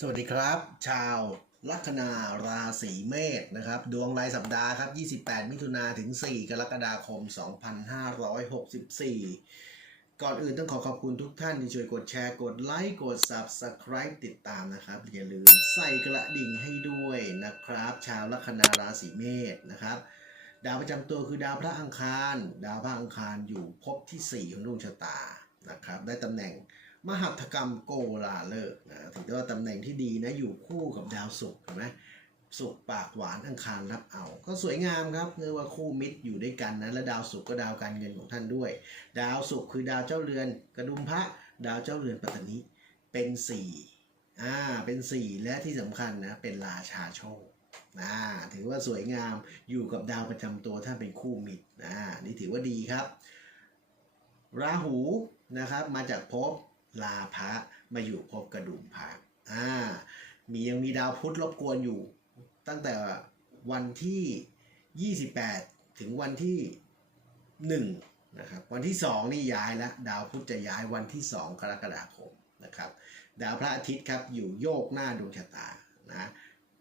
สวัสดีครับ ชาวลัคนาราศีเมษนะครับ ดวงรายสัปดาห์ครับ 28 มิถุนาถึง 4 กรกฎาคม 2564 ก่อนอื่นต้องขอขอบคุณทุกท่านที่ช่วยกดแชร์กดไลค์ กด Subscribe ติดตามนะครับ อย่าลืมใส่กระดิ่งให้ด้วยนะครับ ชาวลัคนาราศีเมษนะครับ ดาวประจำตัวคือดาวพระอังคาร ดาวพระอังคารอยู่ภพที่ 4 ของดวงชะตานะครับ ได้ตำแหน่ง มหัตกรรมโกลาเลิกษ์นะถือว่าตำแหน่งที่ดีนะอยู่คู่กับดาวศุกร์เห็นไหมศุกร์ปากหวานอังคารรับเอา ก็สวยงามครับเรียกว่าคู่มิตรอยู่ด้วยกันนะและดาวศุกร์ก็ดาวการเงินของท่านด้วย ดาวศุกร์คือดาวเจ้าเรือน กระดุมพระดาวเจ้าเรือนปัตตานีเป็นสี่อ่าเป็นสี่และที่สำคัญนะเป็นราชาโชคอ่าถือว่าสวยงามอยู่กับดาวประจำตัวท่านเป็นคู่มิตรอ่านี่ถือว่าดีครับ ราหูนะครับมาจากภพ ลาภะมาอยู่ภพกระดุมพระอ่ามียังมีดาวพุธรบกวนอยู่ ตั้งแต่วันที่ 28 ถึงวันที่ 1 นะครับ วันที่ 2 นี่ย้ายแล้ว ดาวพุธจะย้ายวันที่ 2 กรกฎาคมนะครับ ดาวพระอาทิตย์ครับอยู่โยกหน้าดวงชะตานะ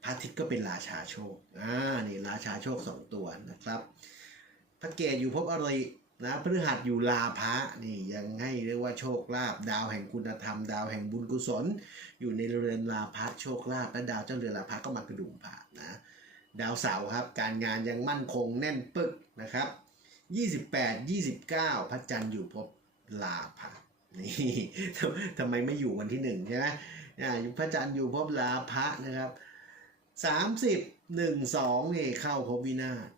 พระอาทิตย์ก็เป็นราชาโชคอ่านี่ราชาโชคสองตัวนะครับพระเกศอยู่ภพอริ นะพฤหัสอยู่ลาภะนี่ยังให้เรียกว่าโชคลาภดาวแห่งคุณธรรม ดาวแห่งบุญกุศล อยู่ในเรือนลาภะโชคลาภและดาวเจ้าเรือนลาภะก็มากระดุมพระนะดาวเสาร์ครับการงานยังมั่นคงแน่นปึกนะครับ28 29 พระจันทร์อยู่ภพลาภะนี่ทำไมไม่อยู่วันที่หนึ่งใช่ไหมอ่าพระจันทร์อยู่ภพลาภะนะครับ30 1 2นี่เข้าภพวินาศ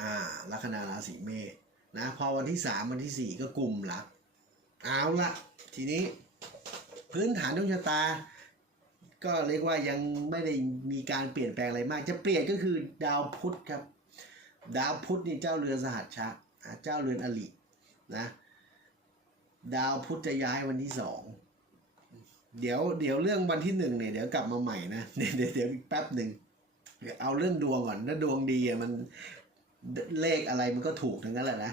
อ่าลัคนาราศีเมษ นะพอวันที่สามวันที่สี่ก็กลุ่มลักเอาละทีนี้พื้นฐานดวงชะตา ก็เรียกว่ายังไม่ได้มีการเปลี่ยนแปลงอะไรมาก จะเปลี่ยนก็คือดาวพุธครับ ดาวพุธนี่เจ้าเรือนสหัสชะอ่าเจ้าเรือนอลินะดาวพุธจะย้ายวันที่สองเดี๋ยวเดี๋ยวเรื่องวันที่หนึ่งเนี่ยเดี๋ยวกลับมาใหม่นะเดี๋ยวเดี๋ยวแป๊บหนึ่งเอาเรื่องดวงก่อนถ้าดวงดีอะมัน เลขอะไรมันก็ถูกทั้งนั้นแหละนะ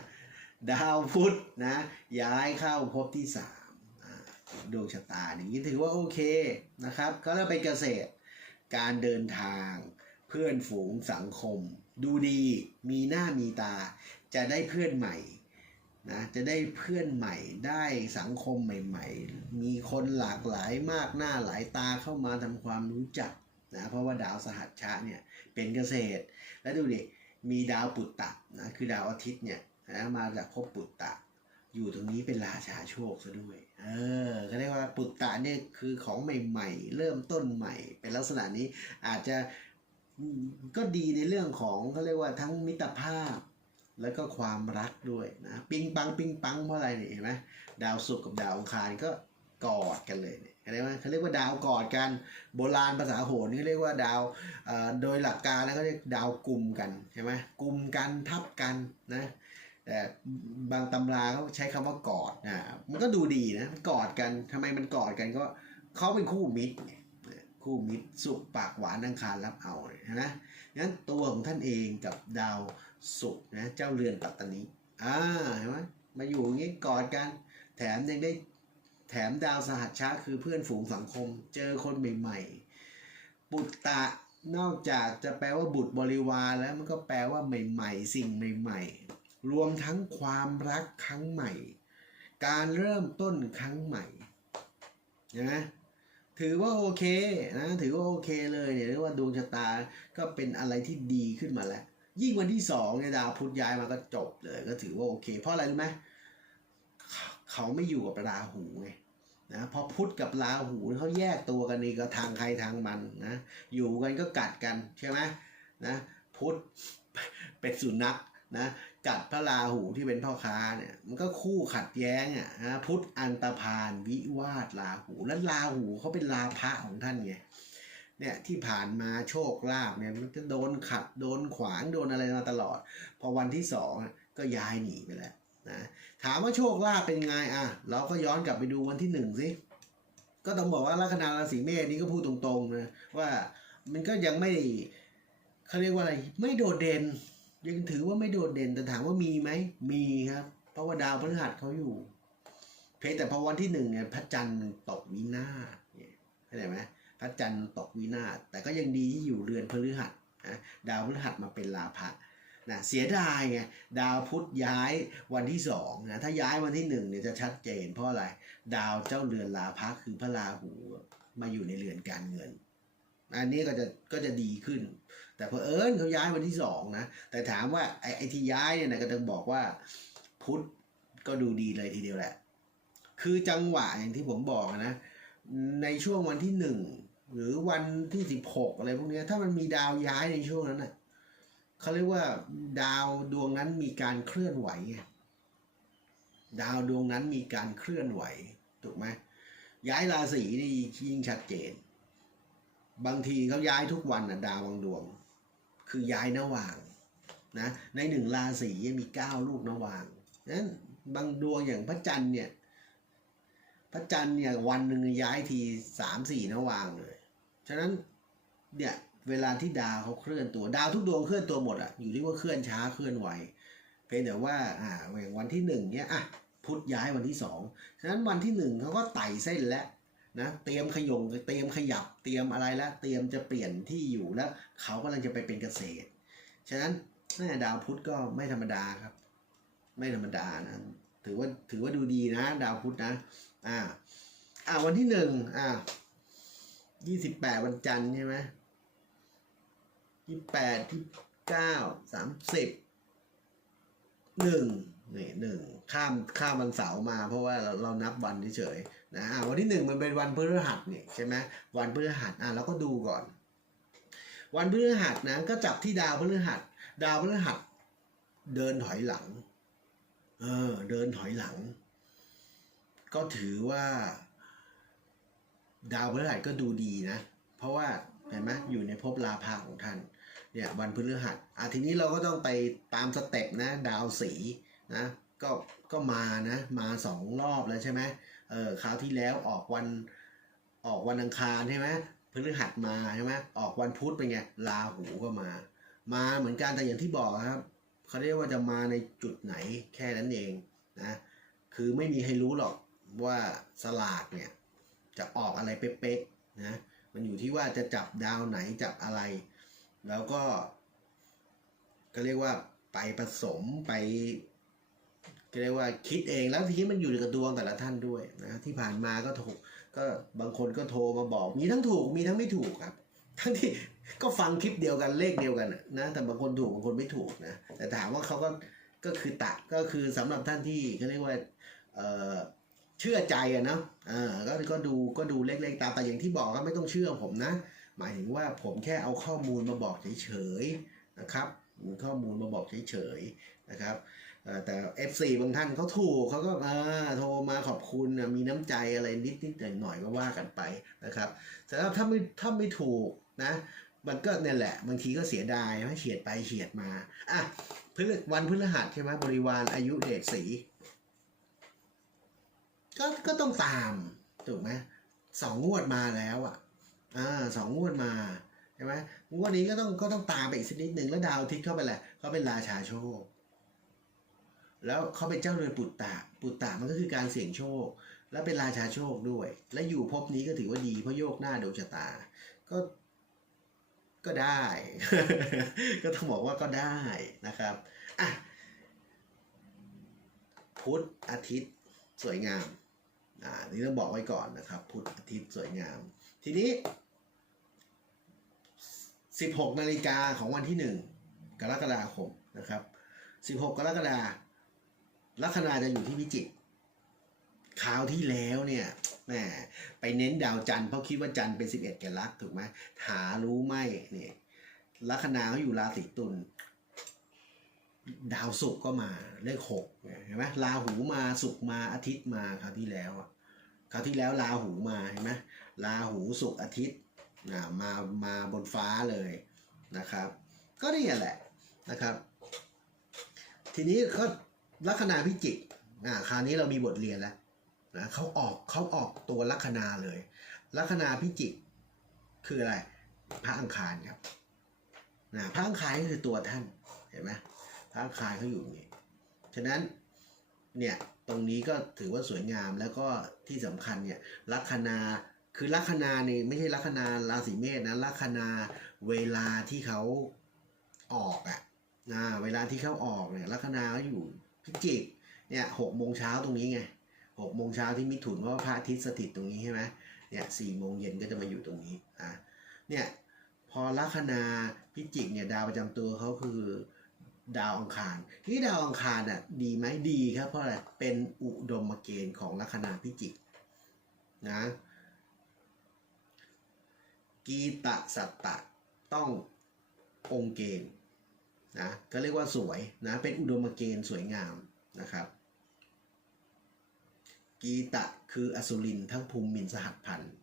ดาวพุธนะย้ายเข้าภพที่สามดวงชะตาอย่างนี้ถือว่าโอเคนะครับ ก็แล้วไปเกษตร การเดินทาง เพื่อนฝูงสังคม ดูดีมีหน้ามีตา จะได้เพื่อนใหม่นะจะได้เพื่อนใหม่ได้สังคมใหม่ ๆ มีคนหลากหลายมากหน้าหลายตาเข้ามาทำความรู้จักนะเพราะว่าดาวสหัสชะเนี่ยเป็นเกษตร แล้วดูดิ มีดาวปุตตะนะคือดาวอาทิตย์เนี่ยนะมาจากภพปุตตะ อยู่ตรงนี้เป็นราชาโชคซะด้วยเออเขาเรียกว่าปุตตะเนี่ยคือของใหม่ ๆ เริ่มต้นใหม่ เป็นลักษณะนี้อาจจะก็ดีในเรื่องของเขาเรียกว่าทั้งมิตรภาพ แล้วก็ความรักด้วยนะปิงปังปิงปังเพราะอะไรเนี่ยเห็นไหมดาวศุกร์กับดาวอังคารก็กอดกันเลยเนี่ย เขาเรียกว่าเขาเรียกว่าดาวกอดกันโบราณภาษาโหรนี่เรียกว่าดาวโดยหลักการแล้วก็เรียกดาวกลุ่มกันใช่ไหมกลุ่มกันทับกันนะแต่บางตำราเขาใช้คำว่ากอดนะมันก็ดูดีนะกอดกันทำไมมันกอดกันก็เขาเป็นคู่มิตรคู่มิตรสุขปากหวานอังคารรับเอาเลยนะงั้นตัวของท่านเองกับดาวสุขนะเจ้าเรือนปัตตานีอ่าเห็นไหมมาอยู่อย่างนี้กอดกัน แถมยังได้ แถมดาวสหัชชะคือเพื่อนฝูงสังคม เจอคนใหม่ๆ ปุตตะนอกจากจะแปลว่าบุตรบริวารแล้วมันก็แปลว่าใหม่ๆ สิ่งใหม่ๆ รวมทั้งความรักครั้งใหม่ การเริ่มต้นครั้งใหม่นะถือว่าโอเคนะถือว่าโอเคเลยเนี่ยเรียกว่าดวงชะตาก็เป็นอะไรที่ดีขึ้นมาแล้ว ยิ่งวันที่สองเนี่ยดาวพุธย้ายมาก็จบเลยก็ถือว่าโอเค เพราะอะไรรู้ไหมเขาไม่อยู่กับราหูไง นะพอพุทธกับราหูเขาแยกตัวกันนี่ก็ทางใครทางมันนะอยู่กันก็กัดกันใช่ไหมนะพุทธเป็นสุนัขนะกัดพระราหูที่เป็นพ่อค้าเนี่ยมันก็คู่ขัดแย้งอะนะพุทธอันตพานวิวาทราหู แล้วราหูเขาเป็นลาภะของท่านไงเนี่ยที่ผ่านมาโชคลาภเนี่ยมันจะโดนขัดโดนขวางโดนอะไรมาตลอด พอวันที่สองก็ย้ายหนีไปแล้ว นะถามว่าโชคลาภเป็นไงอะ เราก็ย้อนกลับไปดูวันที่หนึ่งสิก็ต้องบอกว่าลัคนาราศีเมษนี่ก็พูดตรงๆนะว่ามันก็ยังไม่เขาเรียกว่าอะไร ไม่โดดเด่น ยังถือว่าไม่โดดเด่นแต่ถามว่ามีไหมมีครับ เพราะว่าดาวพฤหัสเขาอยู่ เพียงแต่พอวันที่หนึ่งเนี่ยพระจันทร์ตกวินาศเนี่ยเข้าใจไหมพระจันทร์ตกวินาศแต่ก็ยังดีที่อยู่เรือนพฤหัสนะดาวพฤหัสมาเป็นลาภะ นะเสียดายไงดาวพุธย้ายวันที่สองนะถ้าย้ายวันที่หนึ่งเนี่ยจะชัดเจน เพราะอะไร ดาวเจ้าเรือนลาภะคือพระราหูมาอยู่ในเรือนการเงิน อันนี้ก็จะก็จะดีขึ้น แต่เพอเอิญเขาย้ายวันที่สองนะแต่ถามว่าไอ้ไอ้ที่ย้ายเนี่ยนะก็ต้องบอกว่าพุธก็ดูดีเลยทีเดียวแหละ คือจังหวะอย่างที่ผมบอกนะ ในช่วงวันที่หนึ่งหรือวันที่สิบหกอะไรพวกเนี้ยถ้ามันมีดาวย้ายในช่วงนั้นน่ะ เขาเรียกว่าดาวดวงนั้นมีการเคลื่อนไหว ดาวดวงนั้นมีการเคลื่อนไหว ถูกไหมย้ายราศีนี่ยิ่งชัดเจน บางทีเขาย้ายทุกวันนะดาวบางดวง คือย้ายนวางนะในหนึ่งราศีมีเก้าลูกนวางนั้นบางดวงอย่างพระจันทร์เนี่ยพระจันทร์เนี่ยวันหนึ่งย้ายทีสามสี่นวางเลย ฉะนั้นเนี่ย เวลาที่ดาวเขาเคลื่อนตัว ดาวทุกดวงเคลื่อนตัวหมดอะอยู่ที่ว่าเคลื่อนช้าเคลื่อนไวเพียงแต่ว่าอ่าอย่างวันที่หนึ่งเนี่ยอะพุธย้ายวันที่สองฉะนั้นวันที่หนึ่งเขาก็ไต่เส้นแล้วนะเตรียมขยงเตรียมขยับเตรียมอะไรแล้วเตรียมจะเปลี่ยนที่อยู่แล้วเขากำลังจะไปเป็นเกษตร ฉะนั้นแม่ดาวพุธก็ไม่ธรรมดาครับ ไม่ธรรมดานะถือว่าถือว่าดูดีนะ ดาวพุธนะอ่าอ่าวันที่หนึ่งอ่ายี่สิบแปดวันจันทร์ใช่ไหม ยี่แปดที่เก้าสามสิบหนึ่งนี่หนึ่งข้ามข้ามวันเสาร์มาเพราะว่าเราเรานับวันเฉยๆนะอ่าวันที่หนึ่งมันเป็นวันพฤหัสนี่ใช่ไหมวันพฤหัสอ่าเราก็ดูก่อน วันพฤหัสนะก็จับที่ดาวพฤหัส ดาวพฤหัส เดินถอยหลัง เออ เดินถอยหลัง ก็ถือว่า ดาวพฤหัสก็ดูดีนะ เพราะว่าเห็นไหมอยู่ในภพลาภาของท่าน เนี่ยวันพฤหัสอะทีนี้เราก็ต้องไปตามสเต็ปนะดาวสีนะก็ก็มานะมาสองรอบแล้วใช่ไหมเออคราวที่แล้วออกวันออกวันอังคารใช่ไหมพฤหัสมาใช่ไหมออกวันพุธเป็นไงลาหูก็มา มาเหมือนกันแต่อย่างที่บอกครับเขาเรียกว่าจะมาในจุดไหนแค่นั้นเองนะคือไม่มีใครรู้หรอกว่าสลากเนี่ยจะออกอะไรเป๊ะๆนะมันอยู่ที่ว่าจะจับดาวไหนจับอะไร แล้วก็ ก็เรียกว่าไปผสมไปก็เรียกว่าคิดเองแล้วทีนี้มันอยู่กับดวงแต่ละท่านด้วยนะที่ผ่านมาก็ถูกก็บางคนก็โทรมาบอก มีทั้งถูกมีทั้งไม่ถูกครับ ทั้งที่ก็ฟังคลิปเดียวกันเลขเดียวกันนะแต่บางคนถูกบางคนไม่ถูกนะแต่ถามว่าเขาก็ก็คือตะก็คือสำหรับท่านที่เขาเรียกว่าเออเชื่อใจอะเนาะอ่าก็ก็ดูก็ดูเล็กๆตามแต่อย่างที่บอกก็ไม่ต้องเชื่อผมนะ หมายถึงว่าผมแค่เอาข้อมูลมาบอกเฉยๆนะครับมีข้อมูลมาบอกเฉยๆนะครับเอ่อแต่ F4 บางท่านเขาถูกเขาก็อ่าโทรมาขอบคุณมีน้ำใจอะไรนิดๆหน่อยๆก็ว่ากันไปนะครับแต่ถ้าไม่ถ้าไม่ถูกนะมันก็เนี่ยแหละบางทีก็เสียดายไม่เฉียดไปเฉียดมาอะพฤวันพฤหัสใช่ไหมบริวารอายุเดชสีก็ก็ต้องตามถูกไหมสองงวดมาแล้วอะ อ่าสองงวดมาใช่ไหมงวดนี้ก็ต้องก็ต้องตามไปอีกสักนิดหนึ่งแล้วดาวอาทิตเข้าไปแหละเขาเป็นราชาโชค แล้วเขาเป็นเจ้าเรือนปุตตะปุตตะมันก็คือการเสี่ยงโชค แล้วเป็นราชาโชคด้วย และอยู่ภพนี้ก็ถือว่าดีเพราะโยกหน้าดวงชะตา ก็ก็ได้ ก็ต้องบอกว่าก็ได้นะครับอะพุธอาทิตย์สวยงามอ่านี่ต้องบอกไว้ก่อนนะครับ พุธอาทิตย์สวยงาม ทีนี้ 16นาฬิกาของวันที่ 1 กรกฎาคมนะครับ 16 กรกฎาลัคนาจะอยู่ที่พิจิกคราวที่แล้วเนี่ยแหมไปเน้นดาวจันทร์เพราะคิดว่าจันทร์เป็น 11 แกลักถูกไหมหารู้ไหมเนี่ยลัคนาเขาอยู่ราศีตุลดาวศุกร์ก็มาเลขหกเห็นไหมราหูมาศุกร์มาอาทิตย์มาคราวที่แล้วอะคราวที่แล้วราหูมาเห็นไหมราหูศุกร์อาทิตย์ นะมามาบนฟ้าเลยนะครับ ก็นี่แหละนะครับ ทีนี้ก็ลัคนาพิจิกอ่าคราวนี้เรามีบทเรียนแล้วนะเขาออกเขาออกตัวลัคนาเลย ลัคนาพิจิกคืออะไร พระอังคารครับนะพระอังคารก็คือตัวท่านเห็นไหมพระอังคารเขาอยู่นี้ฉะนั้นเนี่ยตรงนี้ก็ถือว่าสวยงามแล้วก็ที่สำคัญเนี่ยลัคนา คือลัคนาเนี่ยไม่ใช่ลัคนาราศีเมษนะลัคนาเวลาที่เขาออกอะนะเวลาที่เขาออกเนี่ยลัคนาเขาอยู่พิจิกเนี่ยหกโมงเช้าตรงนี้ไงหกโมงเช้าที่มิถุนเพราะว่าพระอาทิตย์สถิตตรงนี้ใช่ไหมเนี่ยสี่โมงเย็นก็จะมาอยู่ตรงนี้อะเนี่ยพอลัคนาพิจิกเนี่ยดาวประจำตัวเขาคือดาวอังคารที่ดาวอังคารอะดีไหมดีครับเพราะอะไรเป็นอุดมเกณฑ์ของลัคนาพิจิกนะ กีตะสัตตะต้ององเกณฑ์นะก็เรียกว่าสวยนะเป็นอุดมเกณฑ์สวยงามนะครับกีตะคืออสุรินทั้งภูมิมินสหัสพันธ์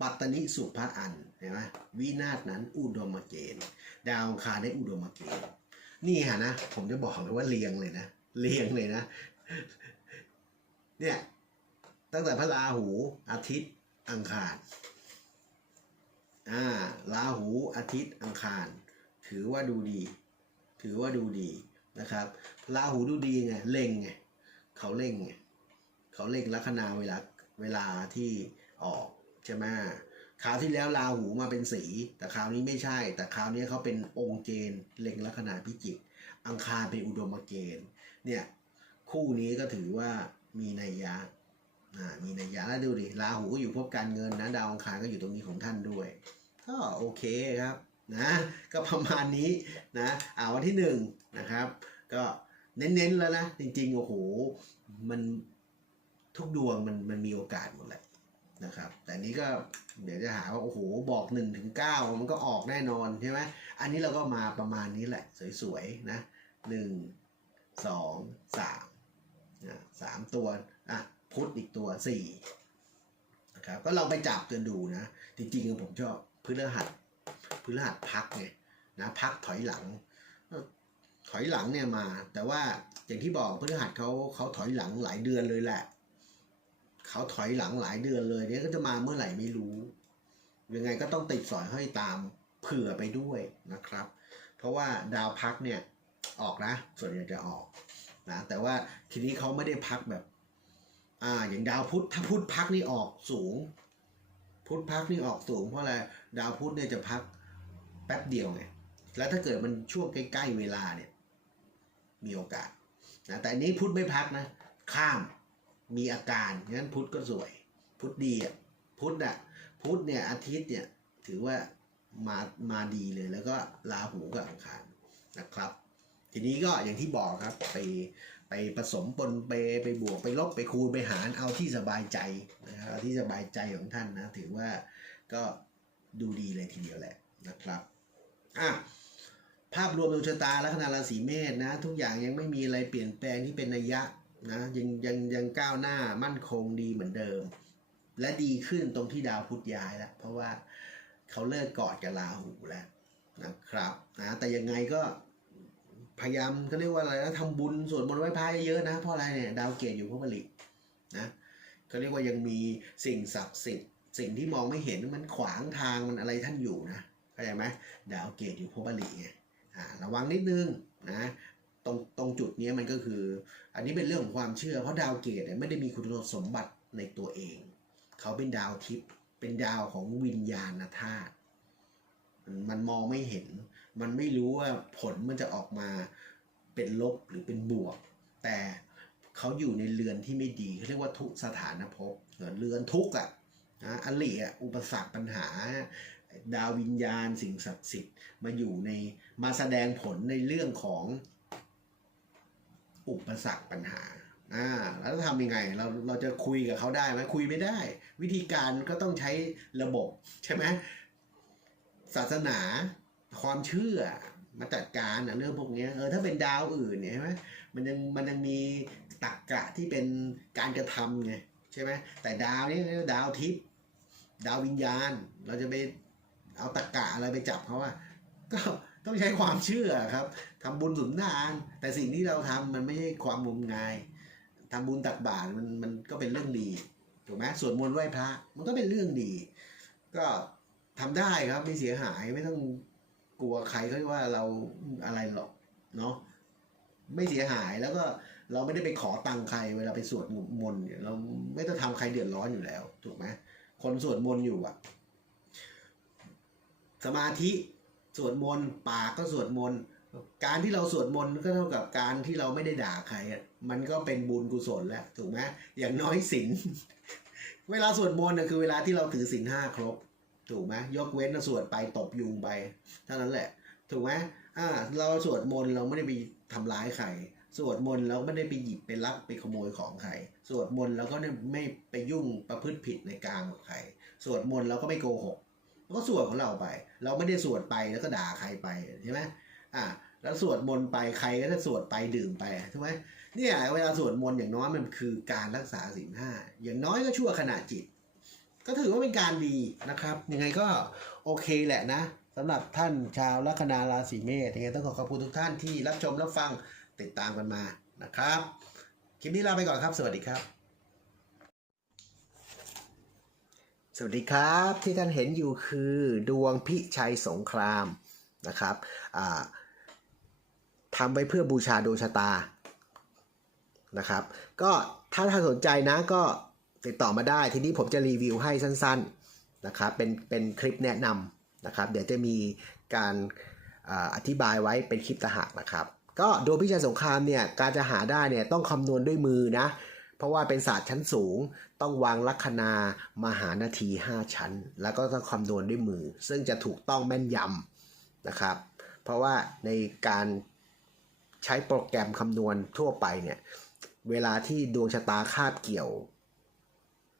ปัตตนิสุภาอันเห็นไหมวินาศนั้นอุดมเกณฑ์ดาวอังคารได้อุดมเกณฑ์นี่ฮะนะ ผมจะบอกเลยว่าเรียงเลยนะเรียงเลยนะเนี่ยตั้งแต่พระราหูอาทิตย์อังคาร อ่าราหูอาทิตย์อังคาร ถือว่าดูดี ถือว่าดูดีนะครับราหูดูดีไงเล็งไงเขาเล็งไงเขาเล็งลัคนาเวลาเวลาที่ออกใช่ไหมคราวที่แล้วราหูมาเป็นสี แต่คราวนี้ไม่ใช่ แต่คราวนี้เขาเป็นองค์เกณฑ์เล็งลัคนาพิจิก อังคารเป็นอุดมเกณฑ์เนี่ยคู่นี้ก็ถือว่ามีนัยยะ มีนัยยะแล้วดูดิราหูก็อยู่ภพการเงินนะ ดาวอังคารก็อยู่ตรงนี้ของท่านด้วย ก็โอเคครับนะก็ประมาณนี้นะอ่าวันที่หนึ่งนะครับ ก็เน้นๆแล้วนะ จริงๆโอ้โหมันทุกดวงมันมันมีโอกาสหมดแหละนะครับ แต่นี้ก็เดี๋ยวจะหาว่าโอ้โหบอกหนึ่งถึงเก้ามันก็ออกแน่นอนใช่ไหมอันนี้เราก็มาประมาณนี้แหละ สวยๆนะหนึ่งสองสามสามตัวอะ พุธอีกตัวสี่นะครับก็ลองไปจับกันดูนะ จริงๆผมชอบพฤหัสพฤหัสพักไงนะพักถอยหลัง ถอยหลังเนี่ยมา แต่ว่าอย่างที่บอกพฤหัสเขาเขาถอยหลังหลายเดือนเลยแหละเขาถอยหลังหลายเดือนเลยเนี่ยก็จะมาเมื่อไหร่ไม่รู้ ยังไงก็ต้องติดสอยห้อยตามเผื่อไปด้วยนะครับ เพราะว่าดาวพักเนี่ยออกนะ ส่วนใหญ่จะออกนะแต่ว่าทีนี้เขาไม่ได้พักแบบ อ่าอย่างดาวพุธถ้าพุธพักนี่ออกสูง พุธพักนี่ออกสูงเพราะอะไรดาวพุธเนี่ยจะพักแป๊บเดียวไงแล้วถ้าเกิดมันช่วงใกล้ๆเวลาเนี่ยมีโอกาสนะแต่อันนี้พุธไม่พักนะ ข้ามมีอาการงั้นพุธก็สวย พุธดีอะพุธอะพุธเนี่ยอาทิตย์เนี่ยถือว่ามามาดีเลยแล้วก็ราหูกับอังคารนะครับ ทีนี้ก็อย่างที่บอกครับไป ไปผสมปนเปไปบวกไปลบไปคูณไปหารเอาที่สบายใจนะครับเอาที่สบายใจของท่านนะถือว่าก็ดูดีเลยทีเดียวแหละนะครับอะภาพรวมดวงชะตาลัคนาราศีเมษนะ ทุกอย่างยังไม่มีอะไรเปลี่ยนแปลงที่เป็นนัยยะนะยังยังยังก้าวหน้ามั่นคงดีเหมือนเดิม และดีขึ้นตรงที่ดาวพุธย้ายแล้วเพราะว่าเขาเลิกกอดกับราหูแล้วนะครับนะแต่ยังไงก็ พยายามก็เรียกว่าอะไรนะทำบุญสวดมนต์ไหว้พระเยอะๆนะเพราะอะไรเนี่ยดาวเกตอยู่พระบรินะเขาเรียกว่ายังมีสิ่งศักดิ์สิทธิ์สิ่งที่มองไม่เห็นมันขวางทางมันอะไรท่านอยู่นะเข้าใจไหมดาวเกตอยู่พระบริไงอ่าระวังนิดนึงนะตรงตรงจุดนี้มันก็คือ อันนี้เป็นเรื่องของความเชื่อ เพราะดาวเกตเนี่ยไม่ได้มีคุณสมบัติในตัวเอง เขาเป็นดาวทิพย์เป็นดาวของวิญญาณธาตุมันมองไม่เห็น มันไม่รู้ว่าผลมันจะออกมาเป็นลบหรือเป็นบวก แต่เขาอยู่ในเรือนที่ไม่ดีเขาเรียกว่าทุกสถานภพเรือนทุกข์อะนะอลิอะอุปสรรคปัญหา ดาววิญญาณสิ่งศักดิ์สิทธิ์มาอยู่ในมาแสดงผลในเรื่องของอุปสรรคปัญหาอ่าแล้วทำยังไงเราเราจะคุยกับเขาได้ไหมคุยไม่ได้ วิธีการก็ต้องใช้ระบบใช่ไหมศาสนา ความเชื่อมาจัดการนะเรื่องพวกเนี้ยเออถ้าเป็นดาวอื่นเนี่ยใช่ไหมมันยังมันยังมีตรกกะที่เป็นการกระทำไงใช่ไหมแต่ดาวนี่ดาวทิพย์ดาววิญญาณ เราจะไปเอาตรกกะอะไรไปจับเขาว่าก็ต้องใช้ความเชื่อครับทำบุญสุนทาน แต่สิ่งที่เราทำมันไม่ใช่ความงมงายทำบุญตักบาตรมันมันก็เป็นเรื่องดีถูกไหมสวดมนต์ไหว้พระ มันก็เป็นเรื่องดี ก็ทำได้ครับไม่เสียหายไม่ต้อง กลัวใครเขาว่าเราอะไรหรอกเนาะไม่เสียหายแล้วก็เราไม่ได้ไปขอตังค์ใครเวลาไปสวดมนต์เราไม่ต้องทำใครเดือดร้อนอยู่แล้ว ถูกไหมคนสวดมนต์อยู่อะสมาธิสวดมนต์ปากก็สวดมนต์การที่เราสวดมนต์ก็เท่ากับการที่เราไม่ได้ด่าใครมันก็เป็นบุญกุศลแล้วถูกไหมอย่างน้อยศีลเวลาสวดมนต์นะคือเวลาที่เราถือศีลห้าครบ ถูกไหมยกเว้นเราสวดไปตบยุงไปเท่านั้นแหละ ถูกไหมอ่า เราสวดมนต์เราไม่ได้ไปทำร้ายใครสวดมนต์เราไม่ได้ไปหยิบไปลักไปขโมยของใครสวดมนต์เราก็ไม่ไปยุ่งประพฤติผิดในกลางกับใครสวดมนต์เราก็ไม่โกหกเราก็สวดของเราไป เราไม่ได้สวดไปแล้วก็ด่าใครไปใช่ไหมอ่าแล้วสวดมนต์ไปใครก็จะสวดไปดื่มไปถูกไหมเนี่ยเวลาสวดมนต์อย่างน้อยมันคือการรักษาศีลห้าอย่างน้อยก็ชั่วขณะจิต ก็ถือว่าเป็นการดีนะครับ ยังไงก็โอเคแหละนะสำหรับท่านชาวลัคนาราศีเมษยังไงต้องขอขอบคุณทุกท่านที่รับชมรับฟังติดตามกันมานะครับ คลิปนี้ลาไปก่อนครับ สวัสดีครับ สวัสดีครับที่ท่านเห็นอยู่คือดวงพิชัยสงครามนะครับทำไว้เพื่อบูชาดวงชะตานะครับ ก็ถ้าท่านสนใจนะก็ ติดต่อมาได้ทีนี้ผมจะรีวิวให้สั้นๆนะครับเป็นเป็นคลิปแนะนำนะครับ เดี๋ยวจะมีการอธิบายไว้เป็นคลิปตางหากนะครับก็ดวงพิชัยสงครามเนี่ยการจะหาได้เนี่ยต้องคำนวณด้วยมือนะ เพราะว่าเป็นศาสตร์ชั้นสูง ต้องวางลัคนา มหานาที 5 ชั้น แล้วก็ต้องคำนวณด้วยมือ ซึ่งจะถูกต้องแม่นยำนะครับ เพราะว่าในการใช้โปรแกรมคำนวณทั่วไปเนี่ยเวลาที่ดวงชะตาคาบเกี่ยว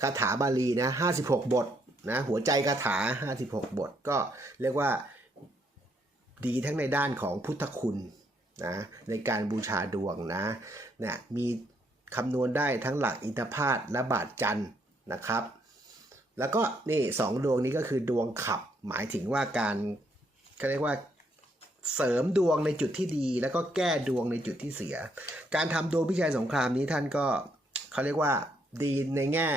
คาถาบาลีนะ56บทนะหัวใจคาถา56บท ก็เรียกว่าดีทั้งในด้านของพุทธคุณนะในการบูชาดวงนะเนี่ยมีคำนวณได้ทั้งหลักอินทพาตและบาทจันนะครับ แล้วก็นี่สองดวงนี้ก็คือดวงขับ หมายถึงว่าการเขาเรียกว่าเสริมดวงในจุดที่ดี แล้วก็แก้ดวงในจุดที่เสีย การทำดวงพิชัยสงครามนี้ท่านก็เขาเรียกว่าดีในแง่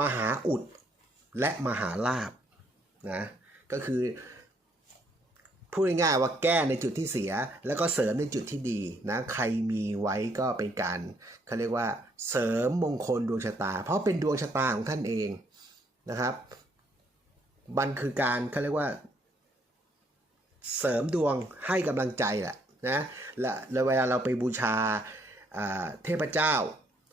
มหาอุดและมหาลาบนะก็คือพูดง่ายๆว่าแก้ในจุดที่เสีย แล้วก็เสริมในจุดที่ดีนะใครมีไว้ก็เป็นการเขาเรียกว่าเสริมมงคลดวงชะตา เพราะเป็นดวงชะตาของท่านเองนะครับมันคือการเขาเรียกว่า เสริมดวงให้กำลังใจแหละนะและ้วเวลาเราไปบูชาเทพเจ้า